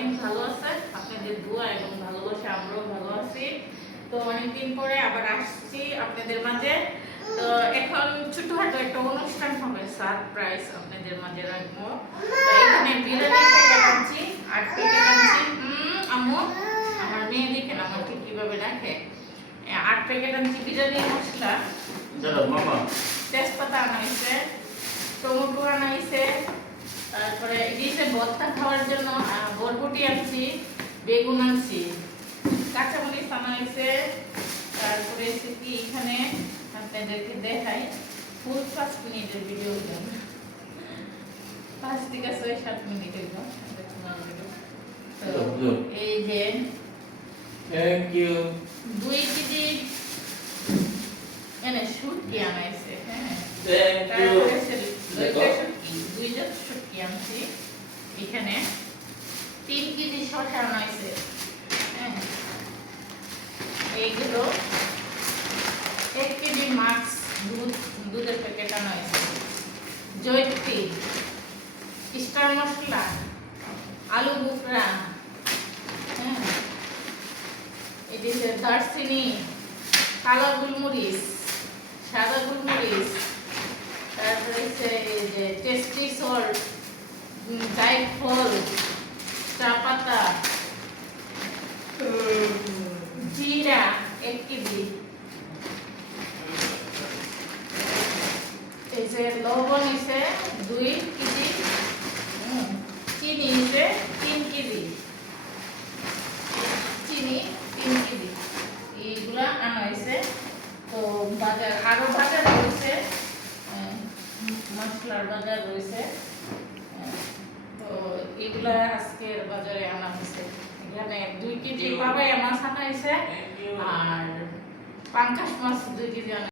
অনেক ভালো আছে, আপনাদের দোয়া এবং ভালোবাসা আমরাও ভালো আছি। তো অনেকদিন পরে আবার আসছি আপনাদের মাঝে। তো এখন ছোটখাটো একটা অনুষ্ঠান হবে, সারপ্রাইজ আপনাদের মাঝে রাখবো। তো এখানে বিরিয়ানি প্যাকেট আনছি, 8 প্যাকেট আনছি। আম্মু আমার মেয়ে দেখেন আমাকে কিভাবে রাখে। 8 প্যাকেট আনছি বিরিয়ানি মশলা, তেজপাতা আনা হয়েছে, টমেটো আনা হয়েছে, তারপরে ইলিশে ভর্তা খাওয়ার জন্য বরবটি আনছি, বেগুন আনছি, কাঁচামরিচ আনা হয়েছে। তারপরে কি এখানে আপনাদেরকে দেখাই, ফুল 5 মিনিটের ভিডিও, 5 থেকে 6-7 মিনিটের। তো এই যে থ্যাংক ইউ 2 কেজি এনে শুটকি আনা হয়েছে। হ্যাঁ, থ্যাংক ইউ শুটকি আনছি। এখানে 3 কেজি শসা আনা হয়েছে। হ্যাঁ, এইগুলো 1 কেজি মাক্স দুধের প্যাকেট আনা হয়েছে। জয়ত্রী, স্টার মশলা, আলু বুকরা, হ্যাঁ, এদিকে দারচিনি, কালো গোলমরিচ, সাদা গোলমরিচ, তারপরে হচ্ছে এই যে টেস্টি সল্ট, জায়ফল, চা পাতা, জিরা 1 কেজি, এই যে লবণ হচ্ছে 2 কেজি, চিনি হচ্ছে 3 কেজি, চিনি 3 কেজি, এইগুলা আনা হয়েছে। তো বাজার আরো বাজার রয়েছে, মশলার বাজার রয়েছে। তো এগুলা আজকের বাজারে আনা হয়েছে। এখানে 2 কেজি পাবাই মাছ আনা হয়েছে, আর পাঙ্কাশ মাছ 2 কেজি আনা